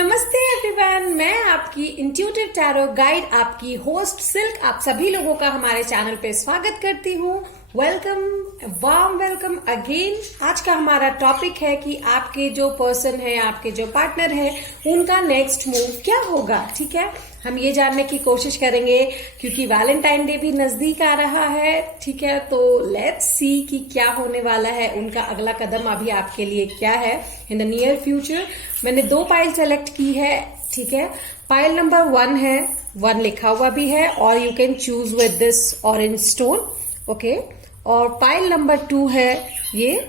नमस्ते एवरीवन, मैं आपकी इंट्यूटिव टैरो गाइड, आपकी होस्ट सिल्क, आप सभी लोगों का हमारे चैनल पे स्वागत करती हूँ। Welcome, warm welcome again. आज का हमारा टॉपिक है कि आपके जो पर्सन है, आपके जो पार्टनर है, उनका नेक्स्ट मूव क्या होगा। ठीक है, हम ये जानने की कोशिश करेंगे क्योंकि वैलेंटाइन डे भी नजदीक आ रहा है। ठीक है, तो लेट्स सी कि क्या होने वाला है, उनका अगला कदम अभी आपके लिए क्या है इन द नियर फ्यूचर। मैंने 2 पाइल सेलेक्ट की है। ठीक है, पाइल नंबर 1 है, 1 लिखा हुआ भी है और you can choose with this orange stone. Okay, और पाइल नंबर 2 है ये,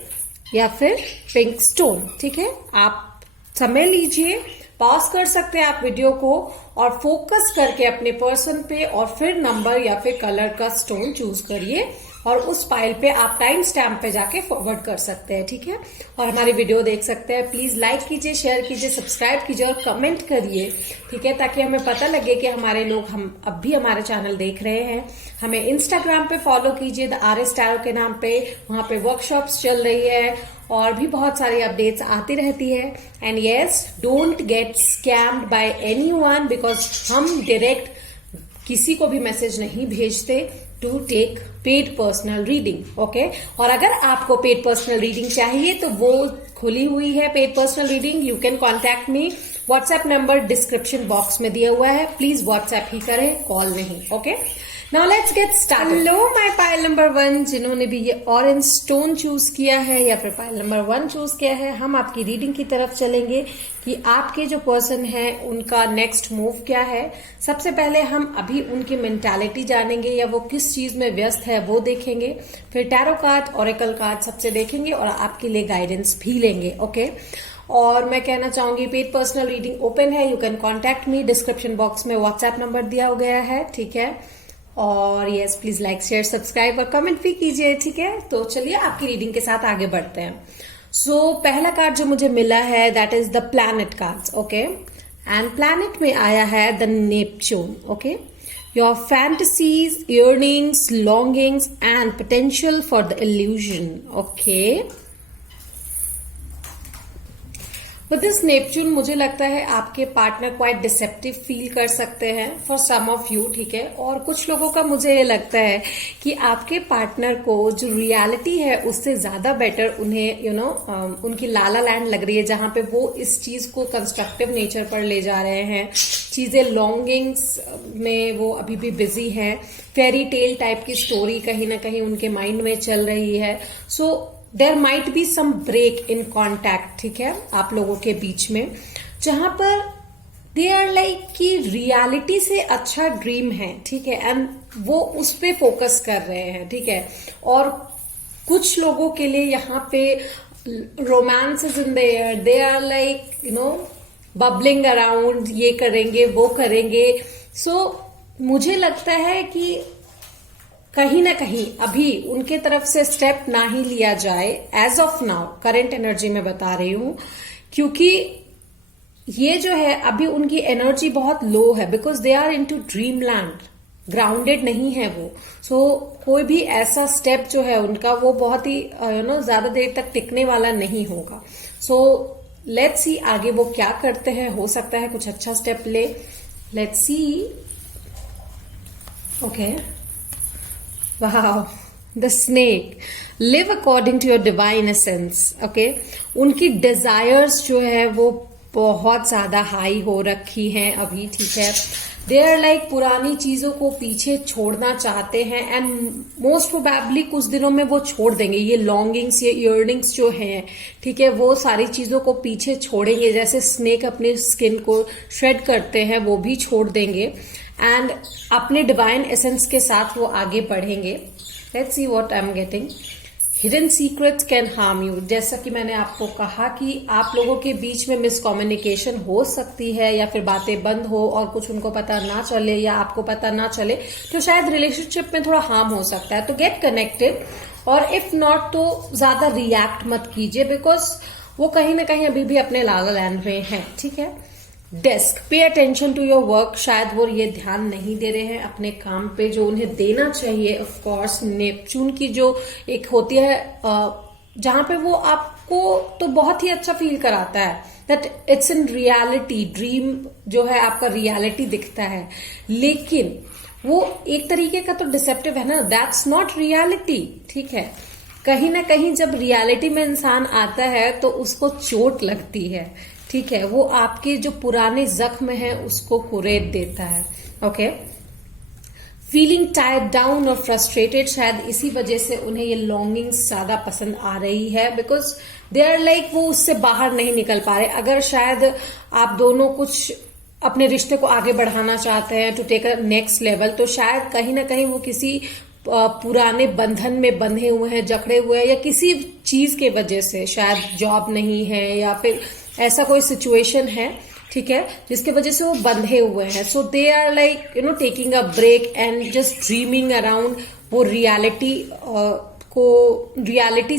या फिर पिंक स्टोन। ठीक है, आप समय लीजिए, पॉज कर सकते हैं आप वीडियो को और फोकस करके अपने पर्सन पे और फिर नंबर या फिर कलर का स्टोन चूज करिए और उस फाइल पे आप टाइम स्टैम्प पे जाके फॉरवर्ड कर सकते हैं। ठीक है, और हमारी वीडियो देख सकते हैं। प्लीज लाइक कीजिए, शेयर कीजिए, सब्सक्राइब कीजिए और कमेंट करिए। ठीक है, ताकि हमें पता लगे कि हमारे लोग हम अब भी हमारे चैनल देख रहे हैं। हमें इंस्टाग्राम पे फॉलो कीजिए द RS टैरो के नाम पे, वहां पे वर्कशॉप्स चल रही है और भी बहुत सारी अपडेट्स आती रहती है। And yes, don't get scammed by anyone, because हम डायरेक्ट किसी को भी मैसेज नहीं भेजते to take paid personal reading. Okay, और अगर आपको पेड पर्सनल रीडिंग चाहिए तो वो खुली हुई है paid personal reading. You can contact me, WhatsApp number description box में दिया हुआ है। प्लीज व्हाट्सएप ही करें, कॉल नहीं। Okay, now let's get start. Hello my pile number 1, जिन्होंने भी ये ऑरेंज स्टोन चूज किया है या फिर पाइल नंबर 1 चूज किया है, हम आपकी रीडिंग की तरफ चलेंगे कि आपके जो पर्सन है उनका नेक्स्ट मूव क्या है। सबसे पहले हम अभी उनकी मेंटालिटी जानेंगे या वो किस चीज में व्यस्त है वो देखेंगे, फिर टैरो कार्ड, ओरेकल कार्ड सबसे देखेंगे और आपके लिए गाइडेंस भी लेंगे। ओके, और मैं कहना चाहूंगी पेड पर्सनल रीडिंग ओपन है, you can contact me, description box में व्हाट्सएप नंबर दिया गया है। ठीक है, और yes, please like, share, subscribe और कमेंट भी कीजिए। ठीक है, तो चलिए आपकी रीडिंग के साथ आगे बढ़ते हैं। सो पहला कार्ड जो मुझे मिला है that is the planet cards. Okay, and planet में आया है the Neptune. Okay, your fantasies, yearnings, longings and potential for the illusion. Okay, with this Neptune मुझे लगता है आपके पार्टनर क्वाइट डिसेप्टिव फील कर सकते हैं फॉर सम ऑफ यू। ठीक है, और कुछ लोगों का मुझे ये लगता है कि आपके पार्टनर को जो रियलिटी है उससे ज्यादा बेटर उन्हें उनकी लाला लैंड लग रही है, जहां पे वो इस चीज को कंस्ट्रक्टिव नेचर पर ले जा रहे हैं। चीजें लॉन्गिंग्स में वो अभी भी बिजी हैं, फेरी टेल टाइप की स्टोरी कहीं ना कहीं उनके माइंड में चल रही है। So there might be some break in contact. ठीक है, आप लोगों के बीच में, जहां पर दे आर लाइक कि रियलिटी से अच्छा ड्रीम है। ठीक है, एंड वो उस पे फोकस कर रहे हैं। ठीक है, और कुछ लोगों के लिए यहाँ पे romance is in the air, they are like bubbling around, ये करेंगे वो करेंगे। सो मुझे लगता है कि कहीं ना कहीं अभी उनके तरफ से स्टेप ना ही लिया जाए as of now, current energy में बता रही हूं, क्योंकि ये जो है अभी उनकी एनर्जी बहुत लो है, because they are into dreamland, grounded नहीं है वो। सो कोई भी ऐसा स्टेप जो है उनका वो बहुत ही ज्यादा देर तक टिकने वाला नहीं होगा। सो लेट्स सी आगे वो क्या करते हैं, हो सकता है कुछ अच्छा स्टेप ले। Let's see. Okay, Wow, the snake. Live according to your divine essence. Okay, उनकी desires जो है वो बहुत ज्यादा हाई हो रखी हैं अभी। ठीक है, दे आर लाइक पुरानी चीजों को पीछे छोड़ना चाहते हैं एंड मोस्ट प्रोबेबली कुछ दिनों में वो छोड़ देंगे। ये लॉन्गिंग्स, ये इयररिंग्स जो हैं, ठीक है, वो सारी चीजों को पीछे छोड़ेंगे। जैसे स्नेक अपने स्किन को श्रेड करते हैं, वो भी छोड़ देंगे एंड अपने डिवाइन एसेंस के साथ वो आगे बढ़ेंगे। Let's see what I am getting. Hidden secrets can harm you. जैसा कि मैंने आपको कहा कि आप लोगों के बीच में मिसकम्युनिकेशन हो सकती है या फिर बातें बंद हो और कुछ उनको पता ना चले या आपको पता ना चले, तो शायद रिलेशनशिप में थोड़ा हार्म हो सकता है। तो गेट कनेक्टेड, और इफ नॉट तो ज्यादा रिएक्ट मत कीजिए, बिकॉज वो कहीं ना कहीं अभी भी अपने लाला लैंड में है। ठीक है, desk, pay attention to your work. शायद वो ये ध्यान नहीं दे रहे हैं अपने काम पे जो उन्हें देना चाहिए। ऑफ कोर्स नेपच्यून की जो एक होती है जहां पे वो आप आपको तो बहुत ही अच्छा फील कराता है that it's in reality, dream जो है आपका रियलिटी दिखता है, लेकिन वो एक तरीके का तो डिसेप्टिव है ना, दैट्स नॉट रियलिटी। ठीक है, कहीं ना कहीं जब रियलिटी में इंसान आता है तो उसको चोट लगती है। ठीक है, वो आपके जो पुराने जख्म है उसको कुरेद देता है। ओके, फीलिंग टायर्ड डाउन और फ्रस्ट्रेटेड, शायद इसी वजह से उन्हें ये लॉन्गिंग्स ज्यादा पसंद आ रही है, बिकॉज दे आर लाइक वो उससे बाहर नहीं निकल पा रहे। अगर शायद आप दोनों कुछ अपने रिश्ते को आगे बढ़ाना चाहते हैं to take a next level, तो शायद कहीं ना कहीं वो किसी पुराने बंधन में बंधे हुए हैं, जकड़े हुए हैं, या किसी चीज के वजह से, शायद जॉब नहीं है या फिर ऐसा कोई सिचुएशन है, ठीक है, जिसके वजह से वो बंधे हुए हैं। So they are like you know taking a break and just dreaming around. वो रियलिटी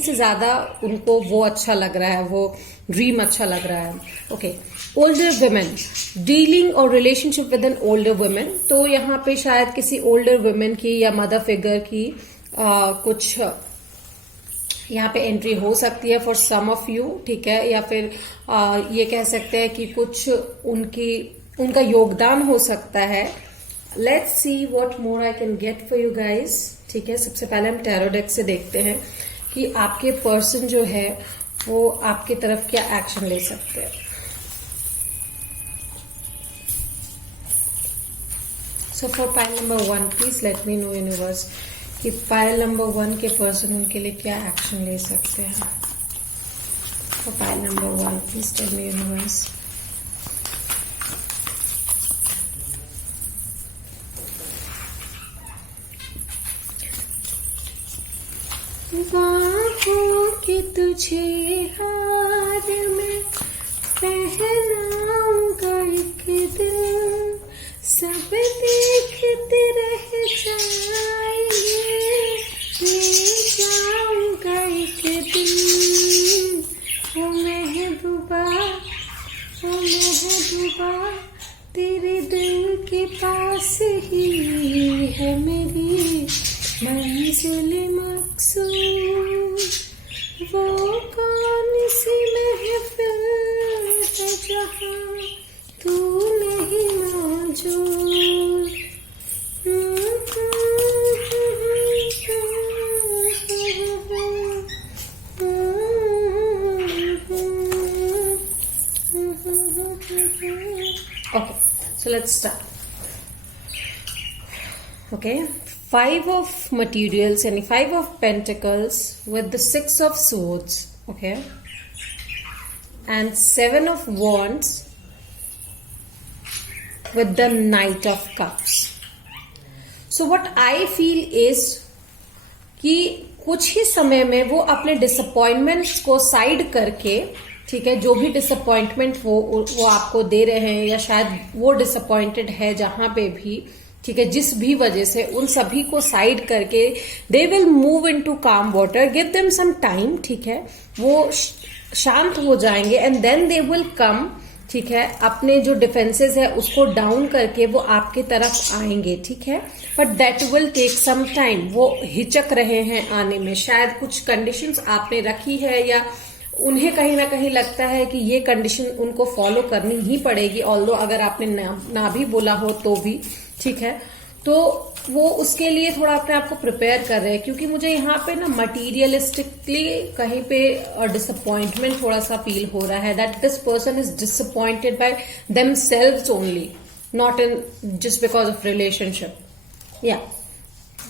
से ज्यादा उनको वो अच्छा लग रहा है, वो ड्रीम अच्छा लग रहा है। ओके, ओल्डर वुमेन, डीलिंग और relationship with an older women, तो यहाँ पे शायद किसी ओल्डर वुमेन की या मदर फिगर की कुछ यहाँ पे एंट्री हो सकती है फॉर सम ऑफ यू। ठीक है, या फिर ये कह सकते हैं कि कुछ उनका योगदान हो सकता है। Let's see what more I can get for you guys. ठीक है, सबसे पहले हम टैरो डेक से देखते हैं कि आपके पर्सन जो है वो आपकी तरफ क्या एक्शन ले सकते हैं। So for pile number 1 please let me know universe कि पाइल नंबर 1 के पर्सन उनके लिए क्या एक्शन ले सकते हैं। For pile number 1 please tell me universe. बाहों के तुझे हार में पहनाऊंगा एक दिन, सब देखते रह जाएंगे, ले जाऊंगा एक दिन। वो महबूबा तेरे दिल के पास ही है मेरी मंजिल मकसूद। वो कौन सी महफिल है जहाँ तू नहीं मौजूद। Okay, so let's start. Okay, 5 of materials and 5 of pentacles with the 6 of swords, okay, and 7 of wands with the knight of cups. So what I feel is कि कुछ ही समय में वो अपने डिसअपॉइंटमेंट्स को साइड करके, ठीक है, जो भी डिसअपॉइंटमेंट वो आपको दे रहे हैं, या शायद वो डिसअपॉइंटेड है जहां पे भी, ठीक है, जिस भी वजह से, उन सभी को साइड करके they will move into calm water. Give them some time, ठीक है, वो शांत हो जाएंगे and then they will come. ठीक है, अपने जो डिफेंसेस है उसको डाउन करके वो आपके तरफ आएंगे। ठीक है, but that will take some time. वो हिचक रहे हैं आने में, शायद कुछ कंडीशंस आपने रखी है, या उन्हें कहीं ना कहीं लगता है कि ये कंडीशन उनको फॉलो करनी ही पड़ेगी, ऑल्दो अगर आपने ना भी बोला हो तो भी। ठीक है, तो वो उसके लिए थोड़ा अपने आप को प्रिपेयर कर रहे हैं, क्योंकि मुझे यहाँ पे ना मटीरियलिस्टिकली कहीं पे डिसअपॉइंटमेंट थोड़ा सा फील हो रहा है, that this person is disappointed by themselves only, not in just because of relationship. या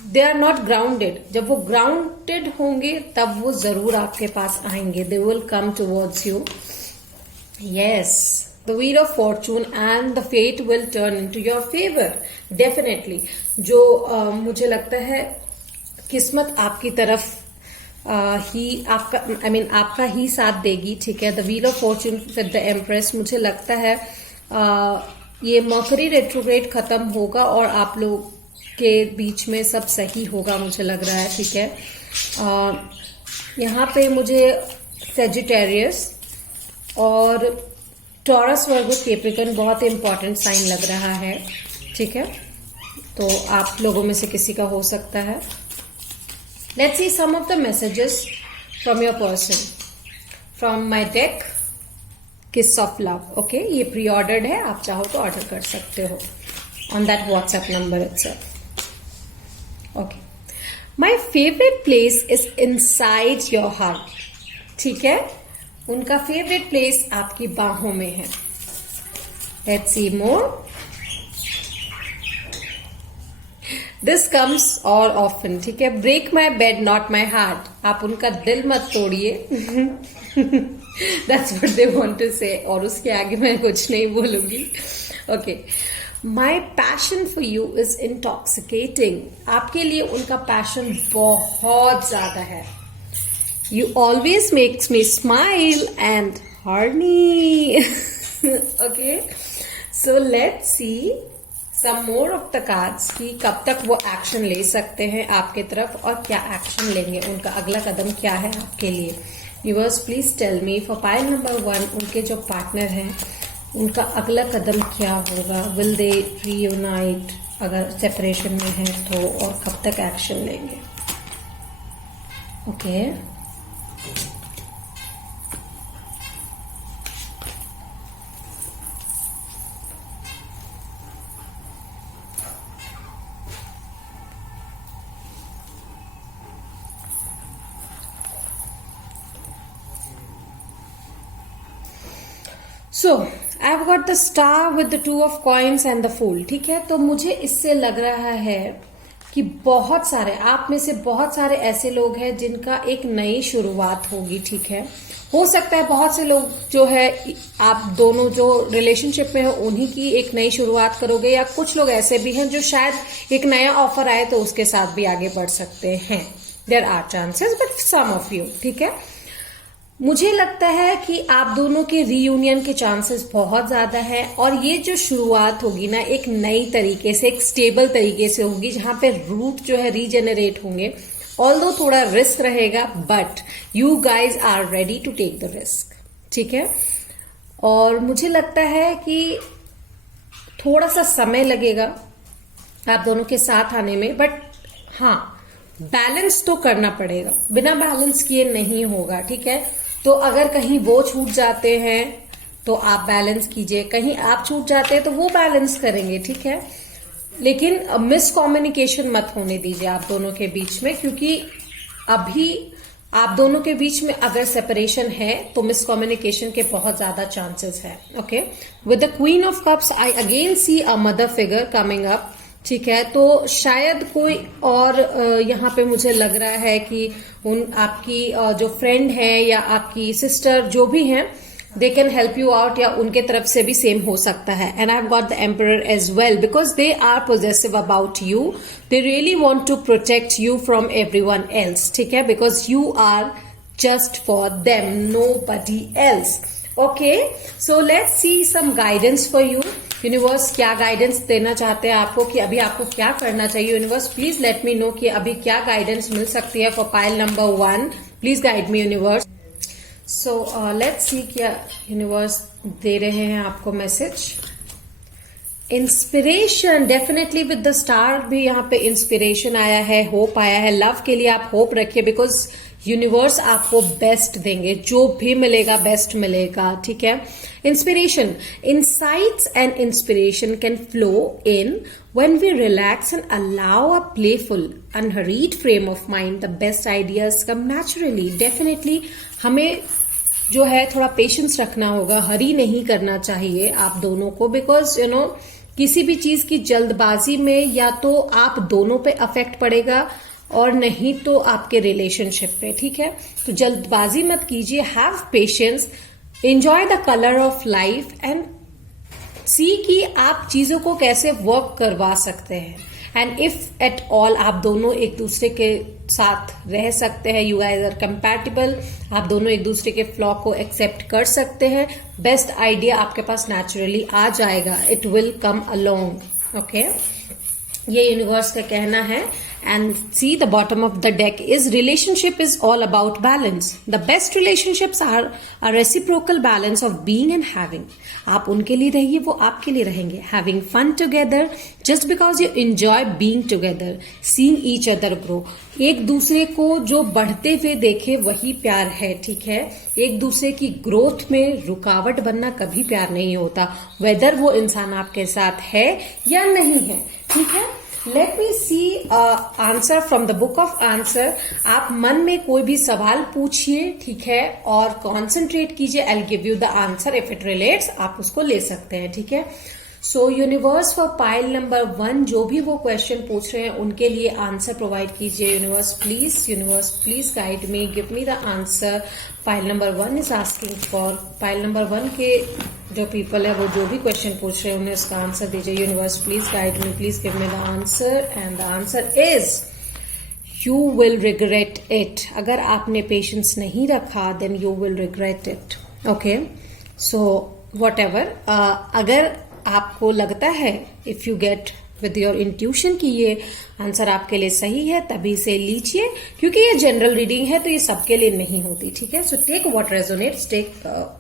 दे आर नॉट ग्राउंडेड। जब वो ग्राउंडेड होंगे तब वो जरूर आपके पास आएंगे, दे will come towards you. Yes, the wheel of fortune and the fate will turn into your favor definitely। जो मुझे लगता है किस्मत आपकी तरफ ही आपका आपका ही साथ देगी। ठीक है, the wheel of fortune with the empress, मुझे लगता है ये मर्करी रेट्रोग्रेड खत्म होगा और आप लोग के बीच में सब सही होगा, मुझे लग रहा है। ठीक है, यहाँ पे मुझे सेजिटेरियस और टॉरस वर्गो कैप्रिकॉर्न बहुत इंपॉर्टेंट साइन लग रहा है। ठीक है, तो आप लोगों में से किसी का हो सकता है। Let's see some of the messages from your person. From my deck kiss of love. Okay, ये प्री ऑर्डर्ड है, आप चाहो तो ऑर्डर कर सकते हो on that WhatsApp number itself. Okay, my favourite place is inside your heart. ठीक है, उनका फेवरेट प्लेस आपकी बाहों में है। Let's see more. This comes all often. ठीक है, break my bed not my heart. आप उनका दिल मत तोड़िए। That's what they want to say, और उसके आगे मैं कुछ नहीं बोलूंगी। Okay, my passion for you is intoxicating. आपके लिए उनका पैशन बहुत ज्यादा है। You always makes me smile and horny. Okay, so let's see some more of the cards कि कब तक वो एक्शन ले सकते हैं आपके तरफ और क्या एक्शन लेंगे, उनका अगला कदम क्या है आपके लिए। Universe please tell me for pile number 1, उनके जो पार्टनर हैं उनका अगला कदम क्या होगा। विल दे रीयूनाइट, अगर सेपरेशन में है तो, और कब तक एक्शन लेंगे। Okay, so I have got the star with the 2 of coins and the fool. ठीक है, तो मुझे इससे लग रहा है कि बहुत सारे आप में से बहुत सारे ऐसे लोग हैं जिनका एक नई शुरुआत होगी। ठीक है, हो सकता है बहुत से लोग जो है आप दोनों जो रिलेशनशिप में हो उन्हीं की एक नई शुरुआत करोगे, या कुछ लोग ऐसे भी हैं जो शायद एक नया ऑफर आए तो उसके साथ भी आगे बढ़ सकते हैं। There are chances but some of you. ठीक है, मुझे लगता है कि आप दोनों के रीयूनियन के चांसेस बहुत ज्यादा है, और ये जो शुरुआत होगी ना एक नई तरीके से, एक स्टेबल तरीके से होगी, जहां पे रूट जो है रीजेनरेट होंगे। ऑल्दो थोड़ा रिस्क रहेगा, but you guys are ready to take the risk. ठीक है, और मुझे लगता है कि थोड़ा सा समय लगेगा आप दोनों के साथ आने में, बट हाँ बैलेंस तो करना पड़ेगा, बिना बैलेंस किए नहीं होगा। ठीक है, तो अगर कहीं वो छूट जाते हैं तो आप बैलेंस कीजिए, कहीं आप छूट जाते हैं तो वो बैलेंस करेंगे। ठीक है, लेकिन मिसकम्युनिकेशन मत होने दीजिए आप दोनों के बीच में, क्योंकि अभी आप दोनों के बीच में अगर सेपरेशन है तो मिसकम्युनिकेशन के बहुत ज्यादा चांसेस है। Okay, with the queen of cups I again see a mother figure coming up. ठीक है, तो शायद कोई और यहाँ पे मुझे लग रहा है कि आपकी जो फ्रेंड है या आपकी सिस्टर जो भी हैं, they can help you out, या उनके तरफ से भी सेम हो सकता है। And I have got the emperor as well, because they are possessive about you, they really want to protect you from everyone else. ठीक है, because you are just for them, nobody else. Okay, so let's see some guidance for you. Universe क्या guidance देना चाहते हैं आपको, कि अभी आपको क्या करना चाहिए। Universe please let me know कि अभी क्या गाइडेंस मिल सकती है for pile number 1। Please guide me universe. So let's see क्या यूनिवर्स दे रहे हैं आपको message. Inspiration, definitely with the star भी यहाँ पे इंस्पिरेशन आया है, होप आया है। लव के लिए आप होप रखिए, बिकॉज यूनिवर्स आपको बेस्ट देंगे, जो भी मिलेगा बेस्ट मिलेगा। ठीक है, inspiration, insights and inspiration can flow in when we relax and allow a playful, unhurried frame of mind. The best ideas come naturally. Definitely हमें जो है थोड़ा पेशेंस रखना होगा, हरी नहीं करना चाहिए आप दोनों को, बिकॉज यू नो किसी भी चीज की जल्दबाजी में या तो आप दोनों पे अफेक्ट पड़ेगा और नहीं तो आपके रिलेशनशिप पे। ठीक है, तो जल्दबाजी मत कीजिए, have patience, enjoy the colour of life and see कि आप चीजों को कैसे वर्क करवा सकते हैं। एंड इफ एट ऑल आप दोनों एक दूसरे के साथ रह सकते हैं, यू गाइज आर कंपैटिबल, आप दोनों एक दूसरे के फ्लॉ को एक्सेप्ट कर सकते हैं, बेस्ट आइडिया आपके पास नेचुरली आ जाएगा, it will come along. Okay, ये यूनिवर्स का कहना है। And see, the bottom of the deck is relationship is all about balance. The best relationships are a reciprocal balance of being and having. आप उनके लिए रहिए, वो आपके लिए रहेंगे. Having fun together just because you enjoy being together. Seeing each other grow. एक दूसरे को जो बढ़ते हुए देखे वही प्यार है, ठीक है. एक दूसरे की ग्रोथ में रुकावट बनना कभी प्यार नहीं होता, वेदर वो इंसान आपके साथ है या नहीं है, ठीक है. Let me see answer from the book of answer. आप मन में कोई भी सवाल पूछिए, ठीक है, और कॉन्सेंट्रेट कीजिए. I will give you the answer. If it relates आप उसको ले सकते हैं, ठीक है. सो यूनिवर्स फॉर पाइल नंबर 1 जो भी वो क्वेश्चन पूछ रहे हैं उनके लिए आंसर प्रोवाइड कीजिए. Universe please guide me, give me the answer. Pile number 1 is asking for. Pile number 1 के जो पीपल है वो जो भी क्वेश्चन पूछ रहे हैं उन्हें उसका आंसर दीजिए. Universe please guide me, please give me the answer. And the answer is you will regret it. अगर आपने पेशेंस नहीं रखा then you will regret it. Okay, so whatever. अगर आपको लगता है if you get with your intuition कि ये आंसर आपके लिए सही है तभी से लीजिए, क्योंकि ये जनरल रीडिंग है तो ये सबके लिए नहीं होती, ठीक है. सो टेक व्हाट रेजोनेट्स,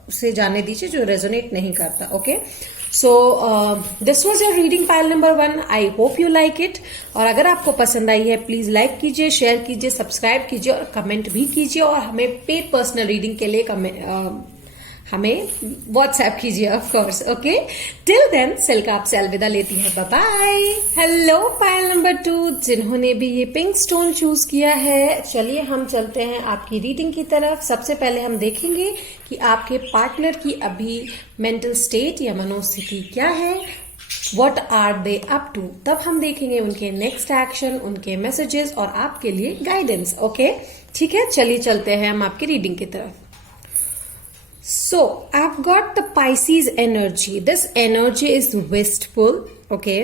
उसे जाने दीजिए जो रेजोनेट नहीं करता. Okay, so this was your reading pile number 1. I hope you like it. और अगर आपको पसंद आई है प्लीज लाइक कीजिए, शेयर कीजिए, सब्सक्राइब कीजिए और कमेंट भी कीजिए. और हमें पेड पर्सनल रीडिंग के लिए हमें व्हाट्सएप कीजिए of course. Okay, till then Silk आपसे अलविदा लेती है. Bye bye. Hello pile number 2 जिन्होंने भी ये पिंक स्टोन चूज किया है, चलिए हम चलते हैं आपकी रीडिंग की तरफ. सबसे पहले हम देखेंगे कि आपके पार्टनर की अभी मेंटल स्टेट या मनोस्थिति क्या है. What are they up to. तब हम देखेंगे उनके नेक्स्ट एक्शन, उनके मैसेजेस और आपके लिए गाइडेंस. ओके, ठीक है, चलिए चलते हैं हम आपकी रीडिंग की तरफ. So, I've got the Pisces energy. This energy is wistful, okay?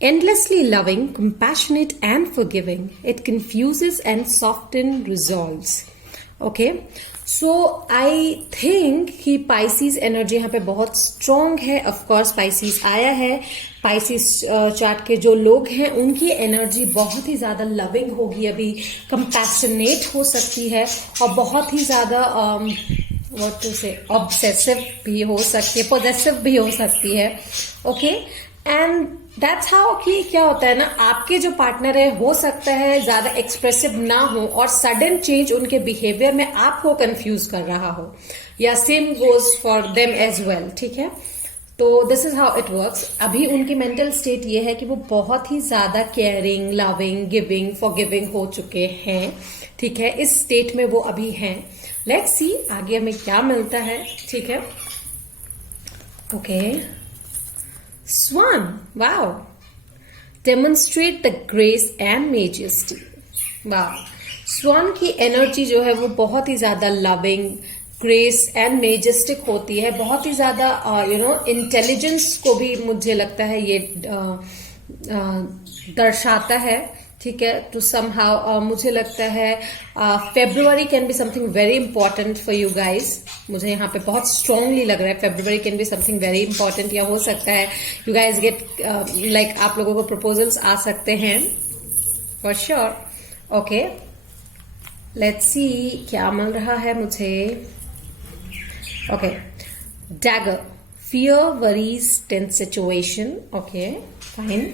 Endlessly loving, compassionate and forgiving. It confuses and softens resolves. Okay? So, I think कि Pisces energy यहाँ पे बहुत strong है. Of course, Pisces आया है. Pisces chart के जो लोग हैं उनकी एनर्जी बहुत ही ज्यादा लविंग होगी, अभी कंपैशनेट हो सकती है और बहुत ही ज्यादा व्हाट टू से ऑब्सेसिव भी हो सकती है, पोजेसिव भी हो सकती है. ओके, एंड दैट्स हाउ कि क्या होता है ना, आपके जो पार्टनर है हो सकता है ज्यादा एक्सप्रेसिव ना हो और सडन चेंज उनके बिहेवियर में आपको कंफ्यूज कर रहा हो, या same goes for them as well, ठीक है. तो this is how it works. अभी उनकी मेंटल स्टेट ये है कि वो बहुत ही ज्यादा केयरिंग, लविंग, गिविंग, फॉरगिविंग हो चुके हैं, ठीक है. इस स्टेट में वो अभी हैं. लेट्स सी आगे हमें क्या मिलता है, ठीक है. Okay, swan. Wow, demonstrate the grace and majesty. Wow, swan की एनर्जी जो है वो बहुत ही ज्यादा लविंग, ग्रेस एंड मेजेस्टिक होती है. बहुत ही ज्यादा इंटेलिजेंस को भी मुझे लगता है ये दर्शाता है, ठीक है. तो समहाउ मुझे लगता है February can be something very important for you guys. मुझे यहाँ पे बहुत स्ट्रांगली लग रहा है February can be something very important. या हो सकता है यू गाइज गेट लाइक आप लोगों को प्रपोजल्स आ सकते हैं for sure. Okay, let's see क्या मिल रहा है मुझे. Okay, dagger, fear, worries, tense situation. Okay, fine.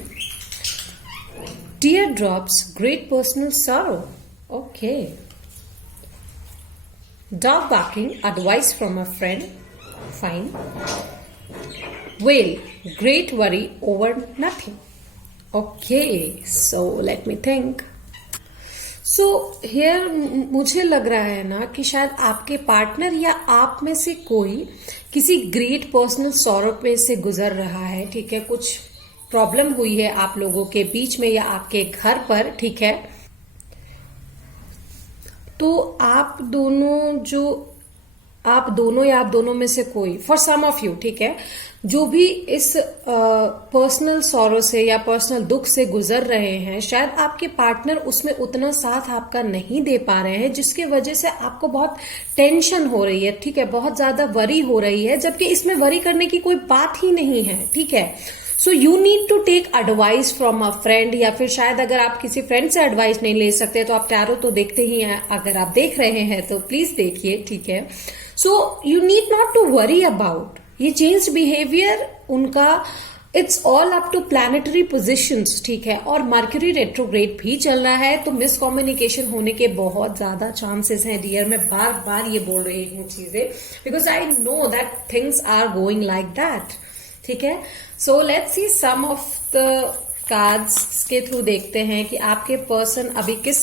Teardrops, great personal sorrow. Okay. Dog barking, advice from a friend. Fine. Whale, great worry over nothing. Okay, so let me think. So here मुझे लग रहा है ना कि शायद आपके partner या आप में से कोई किसी ग्रेट पर्सनल सॉरो पे से गुजर रहा है, ठीक है. कुछ प्रॉब्लम हुई है आप लोगों के बीच में या आपके घर पर, ठीक है. तो आप दोनों या आप दोनों में से कोई, फॉर सम ऑफ यू, ठीक है, जो भी इस पर्सनल सॉरो से या पर्सनल दुख से गुजर रहे हैं, शायद आपके पार्टनर उसमें उतना साथ आपका नहीं दे पा रहे हैं, जिसकी वजह से आपको बहुत टेंशन हो रही है, ठीक है. बहुत ज्यादा वरी हो रही है, जबकि इसमें वरी करने की कोई बात ही नहीं है, ठीक है. So you need to take advice from a friend, या फिर शायद अगर आप किसी फ्रेंड से एडवाइस नहीं ले सकते तो आप टैरो तो देखते ही हैं, अगर आप देख रहे हैं तो प्लीज देखिए, ठीक है। So you need not to worry about ये चेंज बिहेवियर उनका, it's all up to planetary positions, ठीक है। और मर्क्यूरी रेट्रोग्रेड भी चल रहा है, तो मिसकम्युनिकेशन होने के बहुत ज्यादा चांसेस हैं डियर। मैं बार बार ये बोल रही हूँ चीजें, because I know that things are going like that, ठीक है। So let's see some of the cards के थ्रू देखते हैं कि आपके पर्सन अभी किस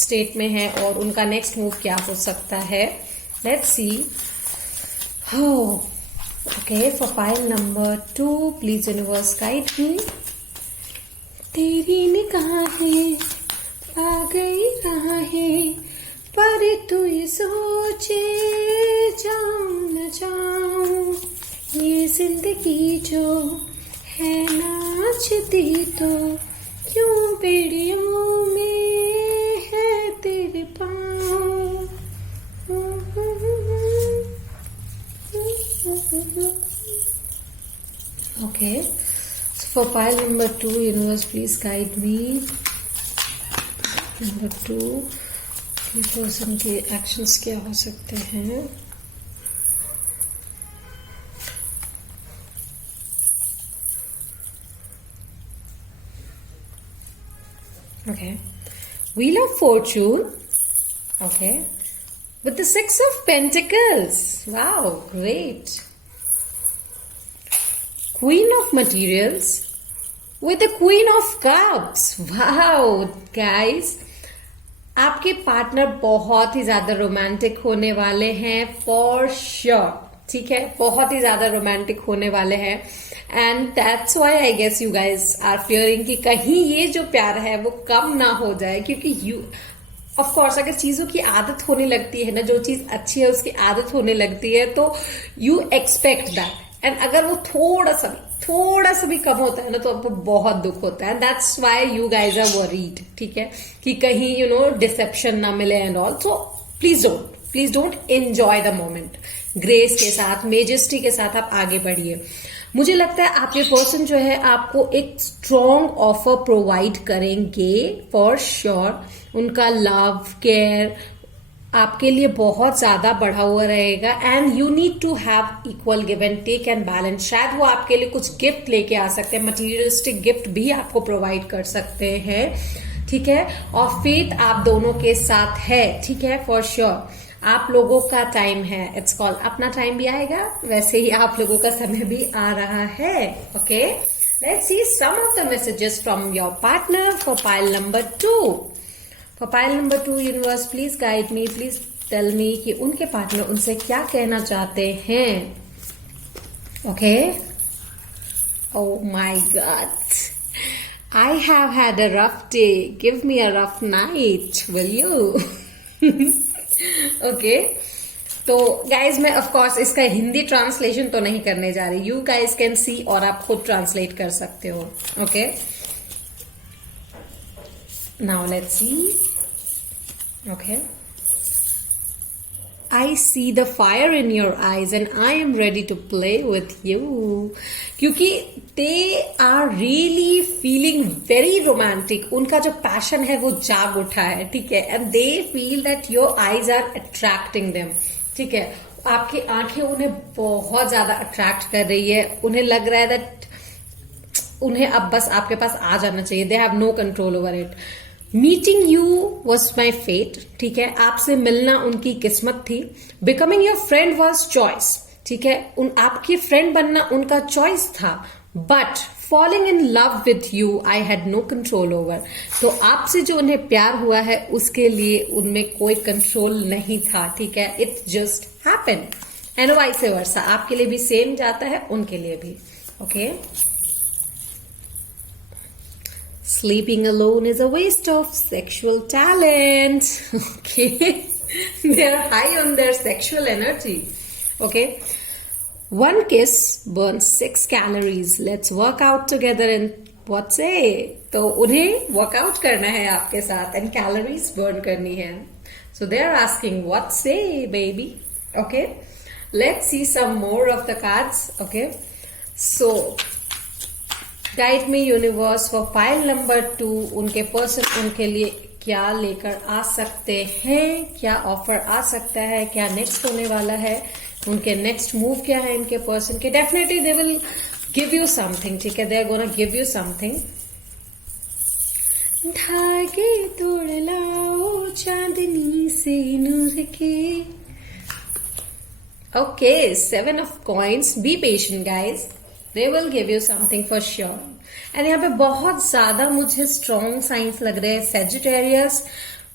स्टेट में है और उनका नेक्स्ट मूव क्या हो सकता है। Let's C. Okay, for pile number 2, please universe guide me. तेरी निगाहें आ गई राहें, पर तू ये सोचे जाऊं न जाऊं, ये जिंदगी जो है नाचती तो क्यों बेड़ियों में है तेरे पाँव। Okay, so for pile number 2, universe please guide me. Number 2, ये पर्सन के एक्शंस क्या हो सकते हैं। Okay, Wheel of Fortune. Okay, with the 6 of Pentacles. Wow, great. Queen of Materials with the Queen of Cups. Wow, guys, आपके partner बहुत ही ज्यादा romantic होने वाले हैं फॉर श्योर, ठीक है। बहुत ही ज्यादा रोमांटिक होने वाले हैं, and that's why I guess you guys are fearing कि कहीं ये जो प्यार है वो कम ना हो जाए, क्योंकि यू ऑफ कोर्स अगर चीजों की आदत होने लगती है ना, जो चीज अच्छी है उसकी आदत होने लगती है, तो यू एक्सपेक्ट दैट। एंड अगर वो थोड़ा सा भी कम होता है ना, तो आपको बहुत दुख होता है। That's why you guys are worried, ठीक है, कि कहीं यू नो डिसेप्शन ना मिले and all. So please don't enjoy the moment. Grace के साथ, मेजेस्टी के साथ आप आगे बढ़िए। मुझे लगता है आपके पर्सन जो है आपको एक स्ट्रॉन्ग ऑफर प्रोवाइड करेंगे फॉर श्योर। उनका लव केयर आपके लिए बहुत ज्यादा बढ़ा हुआ रहेगा, and you need to have equal give and take and balance. शायद वो आपके लिए कुछ गिफ्ट लेके आ सकते हैं, मटीरियलिस्टिक गिफ्ट भी आपको प्रोवाइड कर सकते हैं, ठीक है। और फेथ आप दोनों के साथ है, ठीक है, फॉर श्योर। आप लोगों का टाइम है, इट्स कॉल अपना टाइम भी आएगा, वैसे ही आप लोगों का समय भी आ रहा है। Okay, let's see some of the messages from your partner for pile number 2। For pile number 2, universe please guide me, please tell me कि उनके पार्टनर उनसे क्या कहना चाहते हैं। Okay, oh my god, I have had a rough day, give me a rough night, will you? Okay, तो guys मैं of course इसका हिंदी ट्रांसलेशन तो नहीं करने जा रही, यू गाइज कैन सी और आप खुद ट्रांसलेट कर सकते हो। Okay, now let's see. Okay, I see the fire in your eyes and I am ready to play with you. क्योंकि they are really feeling very romantic. उनका जो passion है वो जाग उठा है, ठीक है, and they feel that your eyes are attracting them, ठीक है। आपकी आंखें उन्हें बहुत ज्यादा अट्रैक्ट कर रही है, उन्हें लग रहा है that उन्हें अब बस आपके पास आ जाना चाहिए, they have no control over it. Meeting you was my fate, ठीक है, आपसे मिलना उनकी किस्मत थी। Becoming your friend was choice, ठीक है, आपकी फ्रेंड बनना उनका चॉइस था, but falling in love with you I had no control over. तो आपसे जो उन्हें प्यार हुआ है उसके लिए उनमें कोई कंट्रोल नहीं था, ठीक है, it just happened. And vice versa, आपके लिए भी सेम जाता है, उनके लिए भी। Okay, sleeping alone is a waste of sexual talent. Okay, they are high on their sexual energy. Okay, one kiss burns 6 calories. Let's work out together and what say? तो उन्हें workout करना है आपके साथ and calories burn करनी है. So they are asking what say, baby? Okay, let's see some more of the cards. Okay, so guide me universe for pile number 2, उनके person उनके लिए क्या लेकर आ सकते हैं, क्या ऑफर आ सकता है, क्या नेक्स्ट होने वाला है, उनके नेक्स्ट मूव क्या है इनके पर्सन के। Definitely they will give you something, ठीक है, they are gonna give you something. धागे तोड़ लाओ चांदनी से नूर के। Okay, 7 of coins, be patient guys, they will give you something for sure. And यहाँ पे बहुत ज्यादा मुझे स्ट्रॉन्ग साइंस लग रहे हैं। सेजिटेरियस,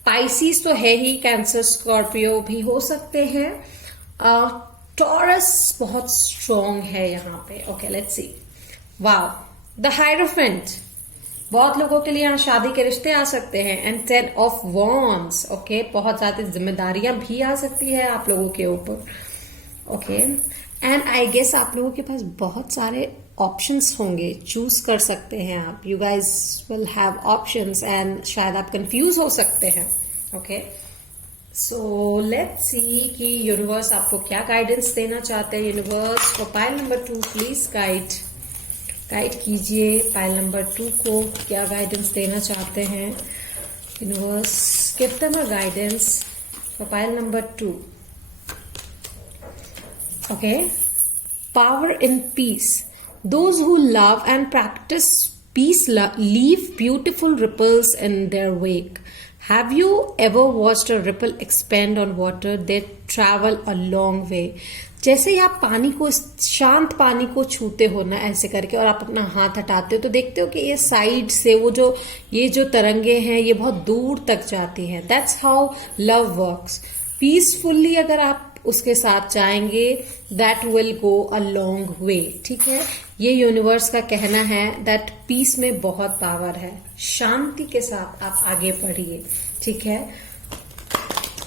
पाइसिस तो है ही, कैंसर, स्कॉर्पियो भी हो सकते हैं, टॉरस बहुत स्ट्रॉन्ग है यहाँ पे। Okay, let's C. Wow, the hierophant, बहुत लोगों के लिए यहाँ शादी के रिश्ते आ सकते हैं। एंड 10 of wands, ओके, बहुत ज्यादा जिम्मेदारियां भी आ सकती है आप लोगों के ऊपर। ओके, एंड आई गेस आप लोगों के पास बहुत सारे ऑप्शंस होंगे, चूज कर सकते हैं आप। You guys will have options and शायद आप कंफ्यूज हो सकते हैं। ओके, सो लेट्स सी कि यूनिवर्स आपको क्या गाइडेंस देना चाहते हैं। Universe for pile number 2, please guide कीजिए पाइल नंबर 2 को, क्या गाइडेंस देना चाहते हैं। Universe give them a guidance for pile number 2। Okay, power in peace, those who love and practice peace leave beautiful ripples in their wake. Have you ever watched a ripple expand on water? They travel a long way. जैसे ही आप पानी को, शांत पानी को छूते हो ना ऐसे करके, और आप अपना हाथ हटाते हो तो देखते हो कि ये साइड से ये जो तरंगे हैं ये बहुत दूर तक जाती हैं। That's how love works. Peacefully अगर आप उसके साथ जाएंगे, that will go a long way, ठीक है। ये यूनिवर्स का कहना है दैट पीस में बहुत पावर है। शांति के साथ आप आगे बढ़िए, ठीक है।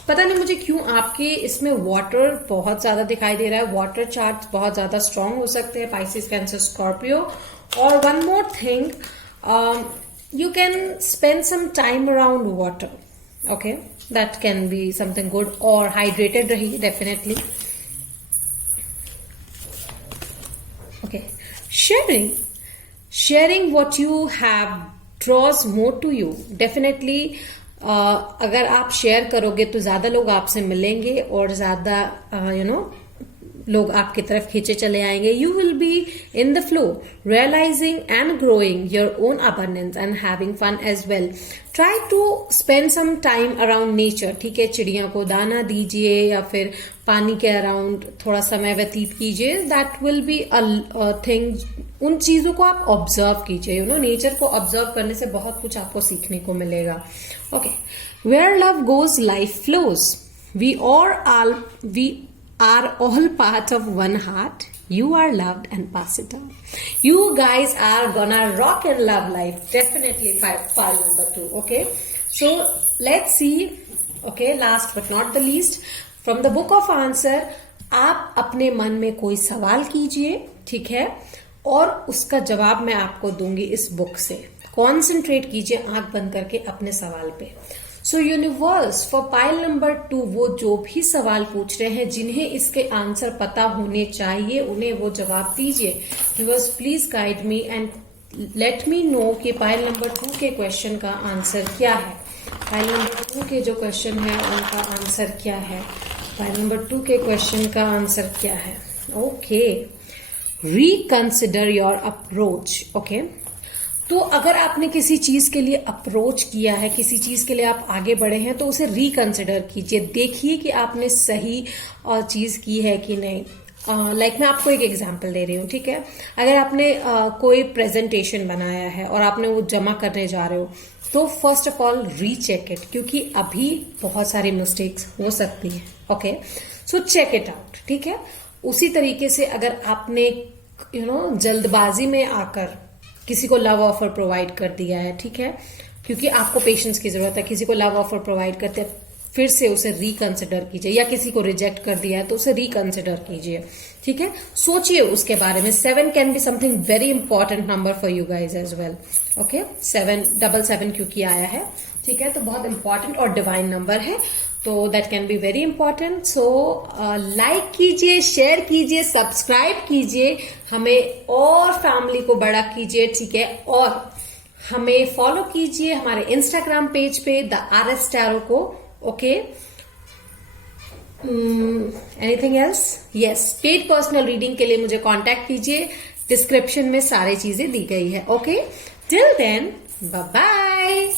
पता नहीं मुझे क्यों आपके इसमें वाटर बहुत ज्यादा दिखाई दे रहा है। वाटर चार्ट बहुत ज्यादा स्ट्रांग हो सकते हैं, पाइसिस, कैंसर, स्कॉर्पियो। और one more thing, you can spend some time around water, okay, that can be something good, or hydrated rahi definitely. Okay, sharing what you have draws more to you. Definitely अगर आप share करोगे तो ज्यादा लोग आपसे मिलेंगे और ज्यादा लोग आपकी तरफ खींचे चले आएंगे। You will be in the flow, realising and growing your own abundance and having fun as well. Try to spend some time around nature, ठीक है। चिड़िया को दाना दीजिए या फिर पानी के अराउंड थोड़ा समय व्यतीत कीजिए। That will be a thing, उन चीजों को आप ऑब्जर्व कीजिए। नेचर को ऑब्जर्व करने से बहुत कुछ आपको सीखने को मिलेगा। Okay, where love goes life flows, we are all part of one heart. You are loved and pass it on. You guys are gonna rock and love life. Definitely file number 2. Okay. So let's see. Okay. Last but not the least, from the book of answer, आप अपने मन में कोई सवाल कीजिए, ठीक है, और उसका जवाब मैं आपको दूंगी इस बुक से। कॉन्सेंट्रेट कीजिए आंख बंद करके अपने सवाल पे। सो यूनिवर्स फॉर पाइल नंबर 2, वो जो भी सवाल पूछ रहे हैं, जिन्हें इसके आंसर पता होने चाहिए, उन्हें वो जवाब दीजिए। Universe please guide me and let me know कि पाइल नंबर 2 के क्वेश्चन का आंसर क्या है। पाइल नंबर 2 के जो क्वेश्चन है उनका आंसर क्या है। पाइल नंबर 2 के क्वेश्चन का आंसर क्या है। Okay, reconsider your approach. Okay, तो अगर आपने किसी चीज के लिए अप्रोच किया है, किसी चीज के लिए आप आगे बढ़े हैं, तो उसे रिकंसिडर कीजिए। देखिए कि आपने सही चीज की है कि नहीं। मैं आपको एक एग्जांपल दे रही हूँ, ठीक है। अगर आपने कोई प्रेजेंटेशन बनाया है और आपने वो जमा करने जा रहे हो, तो first of all recheck it, क्योंकि अभी बहुत सारी मिस्टेक्स हो सकती है। Okay, so check it out, ठीक है। उसी तरीके से अगर आपने जल्दबाजी में आकर किसी को लव ऑफर प्रोवाइड कर दिया है, ठीक है, क्योंकि आपको पेशेंस की जरूरत है। किसी को लव ऑफर प्रोवाइड करते हैं, फिर से उसे रिकंसिडर कीजिए। या किसी को रिजेक्ट कर दिया है तो उसे रिकंसिडर कीजिए, ठीक है। सोचिए उसके बारे में। 7 can be something very important number for you guys as well. Okay, 7 क्योंकि आया है, ठीक है, तो बहुत इंपॉर्टेंट और डिवाइन नंबर है। तो that can be very important. So like कीजिए, शेयर कीजिए, सब्सक्राइब कीजिए, हमें और फैमिली को बड़ा कीजिए, ठीक है. और हमें फॉलो कीजिए हमारे इंस्टाग्राम पेज पे द RS Tarot को. Okay, anything else? Yes, paid personal reading के लिए मुझे कांटेक्ट कीजिए, डिस्क्रिप्शन में सारी चीजें दी गई है. Okay, till then, bye bye.